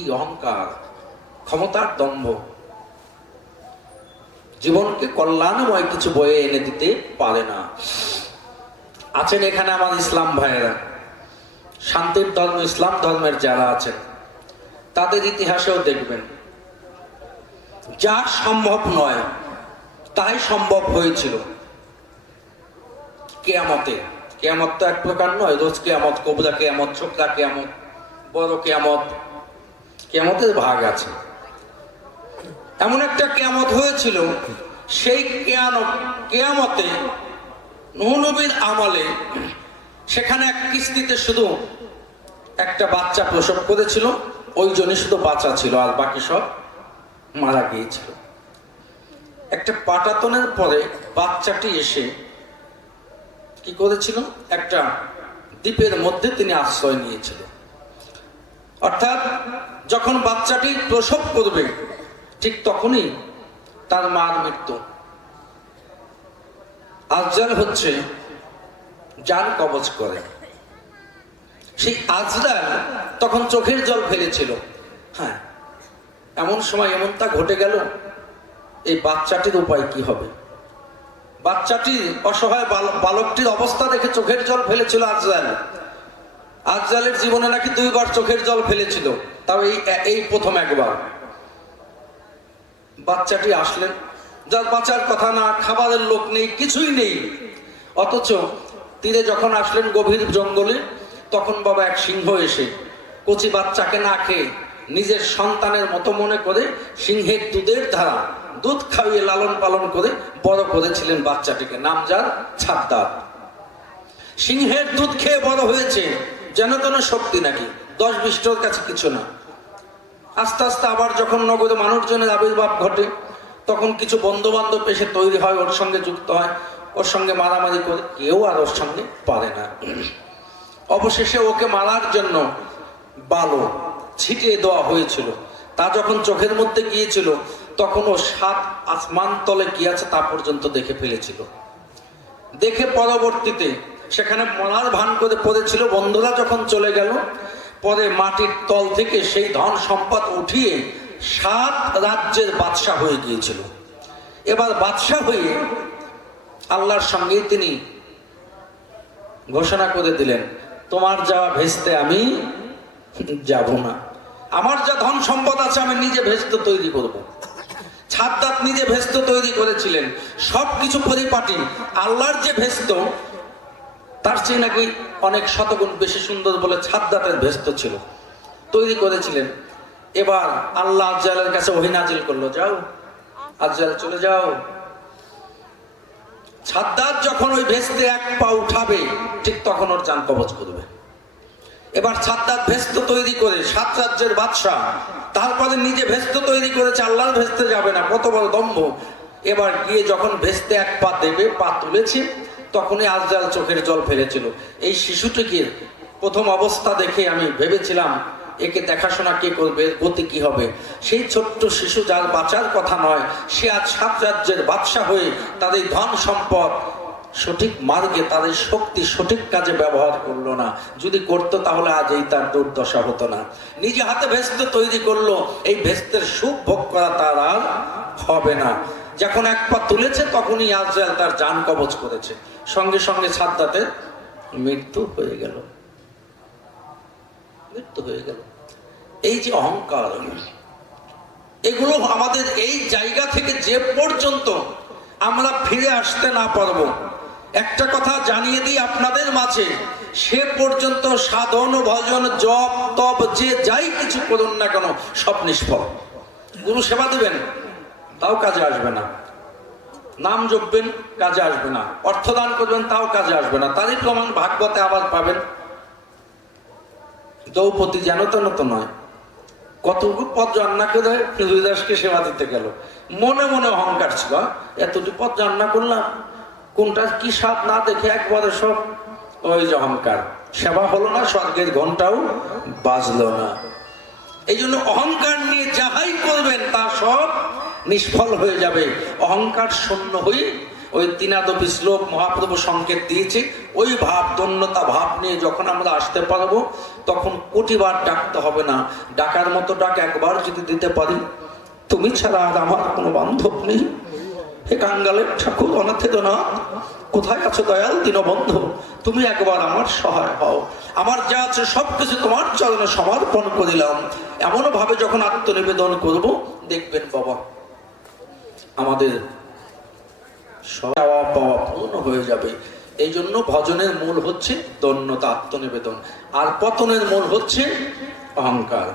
কি অহংকার? ক্ষমতার দম্ভ। জীবনকে কল্যাণময় কিছু বয়ে এনে দিতে পারে না। আছেন এখানে আমার ইসলাম ভাইয়েরা। শান্তির ধর্ম, ইসলাম ধর্মের যারা আছেন, তাদের ইতিহাসেও দেখবেন। যা সম্ভব নয়, তাই সম্ভব হয়েছিল। কেয়ামতে, কেয়ামত তো এক প্রকার নয়। রোজ কেয়ামত, কবরা কেয়ামত ছোকরা কেয়ামত, বড় কেয়ামত কেয়ামতের ভাগ আছে। এমন একটা কেয়ামত হয়েছিল, সেই কেয়ামতে নহনবীর আমলে সেখানে এক কিস্তিতে শুধু একটা বাচ্চা প্রসব করেছিল, ওই জন্য শুধু বাচ্চা ছিল, আর বাকি সব মারা গিয়েছিল। একটা পাটাতনের পরে বাচ্চাটি এসে কি করেছিল? একটা দ্বীপের মধ্যে তিনি আশ্রয় নিয়েছিল। অর্থাৎ যখন বাচ্চাটি প্রসব করবে, ঠিক তখনই তার মার মৃত্যু। আজরাল হচ্ছে যার কবচ করে। সেই আজরাল তখন চোখের জল ফেলেছিল। হ্যাঁ এমন সময় এমনটা ঘটে গেল, এই বাচ্চাটির উপায় কি হবে? বাচ্চাটি অসহায় বাল- বালকটির অবস্থা দেখে চোখের জল ফেলেছিল আজরাল আজরালের জীবনে নাকি দুইবার চোখের জল ফেলেছিল, তাও এই এই প্রথম একবার। বাচ্চাটি আসলেন। যার বাঁচার কথা না, খাবারের লোক নেই, কিছুই নেই। অথচ তীরে যখন আসলেন গভীর জঙ্গলে, তখন বাবা এক সিংহ এসে কচি বাচ্চাকে না খেয়ে নিজের সন্তানের মতো মনে করে সিংহের দুধের ধারা, দুধ খাইয়ে লালন পালন করে বড় করেছিলেন বাচ্চাটিকে। নাম যার? ছাদ্দার সিংহের দুধ খেয়ে বড় হয়েছে। যেন তেন শক্তি নাকি? দশ বিষ্টর কাছে কিছু না। আস্তে আস্তে আবার যখন নগদে মানুষজনের আবির্ভাব ঘটে, তখন কিছু বন্ধু বান্ধব এসে তৈরি হয়, ওর সঙ্গে যুক্ত হয়। ওর সঙ্গে মারামারি করে কেউ আর ওর সঙ্গে পারে না। অবশেষে ওকে মারার জন্য বালো ছিটিয়ে দেওয়া হয়েছিল। তা যখন চোখের মধ্যে গিয়েছিল, তখন ও সাত আসমান তলে কি আছে তা পর্যন্ত দেখে ফেলেছিল। দেখে পরবর্তীতে সেখানে মরার ভান করে পড়েছিল বন্ধুরা যখন চলে গেল পরে মাটির তল থেকে সেই ধন সম্পদ উঠিয়ে সাত রাজ্যের বাদশাহ হয়ে গিয়েছিল। এবার বাদশাহ হয়ে আল্লাহর সঙ্গে তিনি ঘোষণা করে দিলেন, তোমার যাওয়া ভেস্তে আমি যাব না। আমার যা ধন সম্পদ আছে আমি নিজে ভেস্ত তৈরি করব। ছাদ্দাত নিজে ভেস্ত তৈরি করেছিলেন। সব কিছু পরিপাটি, আল্লাহর যে ভেস্ত তার চেয়ে নাকি অনেক শতগুণ বেশি সুন্দর বলে ছাদ্দাতের ভেস্ত ছিল। তৈরি করেছিলেন। এবার আল্লাহ আজ্জালের কাছে অহিনাজিল করল, যাও, আজ্জাল চলে যাও। ছাদ্দাত যখন ওই ভেস্তে এক পা উঠাবে, ঠিক তখন ওর যান কবচ করবে। এবার ছাদ্দাত ভেস্ত তৈরি করে সাত রাজ্যের বাদশাহ, তারপরে নিজে ভেস্ত তৈরি করেছে, আল্লাহর ভেস্তে যাবে না, কত বড় দম্ভ। এবার গিয়ে যখন ভেস্তে এক পা দেবে, পা তুলেছে তখনই আজরাল চোখের জল ফেলেছিল। এই শিশুটিকে প্রথম অবস্থা দেখে আমি ভেবেছিলাম, একে দেখাশোনা কে করবে, গতি কি হবে? সেই ছোট্ট শিশু যার বাঁচার কথা নয়, সে আজ সাত রাজ্যের বাদশাহ হয়ে তাদের ধন সম্পদ সঠিক মার্গে, তাদের শক্তি সঠিক কাজে ব্যবহার করল না। যদি করতো তাহলে আজ এই তার দুর্দশা হতো না। নিজে হাতে ভেস্ত তৈরি করল, এই ভেস্তের সুখ ভোগ করা তার আর হবে না। যখন এক পা তুলেছে, তখনই আজরাল তার যান কবচ করেছে। সঙ্গে সঙ্গে সাদ্দাতের মৃত্যু হয়ে গেল। মৃত্যু হয়ে গেল। এই যে অহংকার, এগুলো আমাদের এই জায়গা থেকে যে পর্যন্ত আমরা ফিরে আসতে না পারব, একটা কথা জানিয়ে দিই আপনাদের মাঝে, সে পর্যন্ত সাধন, ভজন, জপ, তপ, যে যাই কিছু করুন না কেন, সব নিষ্ফল। গুরু সেবা দেবেন, তাও কাজে আসবে না। নাম জপবেন, কাজে আসবে না। অর্থদান করবেন, তাও কাজে আসবে না। তারই প্রমাণ ভাগবতে আবার পাবেন। দ্রৌপদী যেন তেন তো নয়। কতটুকু পথ রান্না করে হৃদয়দাসকে সেবা দিতে গেল। মনে মনে অহংকার ছিল এতটুকু পথ রান্না করলাম, কোনটা কি স্বাদ না দেখে একবারে সব ওই যে অহংকার। সেবা হলো না, স্বর্গের ঘন্টাও বাজলো না। এই জন্য অহংকার নিয়ে যাহাই করবেন, তা সব নিষ্ফল হয়ে যাবে। অহংকার শূন্য হয়ে ওই তিনাদপি শ্লোক মহাপ্রভু সংকেত দিয়েছে। ওই ভাব ধন্যতা ভাব নিয়ে যখন আমরা আসতে পারব, তখন কোটিবার ডাকতে হবে না। ডাকার মতো ডাক একবার যদি দিতে পারি, তুমি ছাড়া আর আমার কোনো বান্ধব নেই। হে কাঙ্গালের ঠাকুর, অনাথে না কোথায় আছো দয়াল দীনবন্ধু? তুমি একবার আমার সহায় হও। আমার যা আছে সব কিছু তোমার চরণে সমর্পণ করিলাম। এমনভাবে যখন আত্মনিবেদন করব, দেখবেন বাবা। আমাদের সব চাওয়া পাওয়া পূর্ণ হয়ে যাবে। এই জন্য ভজনের মূল হচ্ছে দন্যতা আত্মনিবেদন। আর পতনের মূল হচ্ছে অহংকার।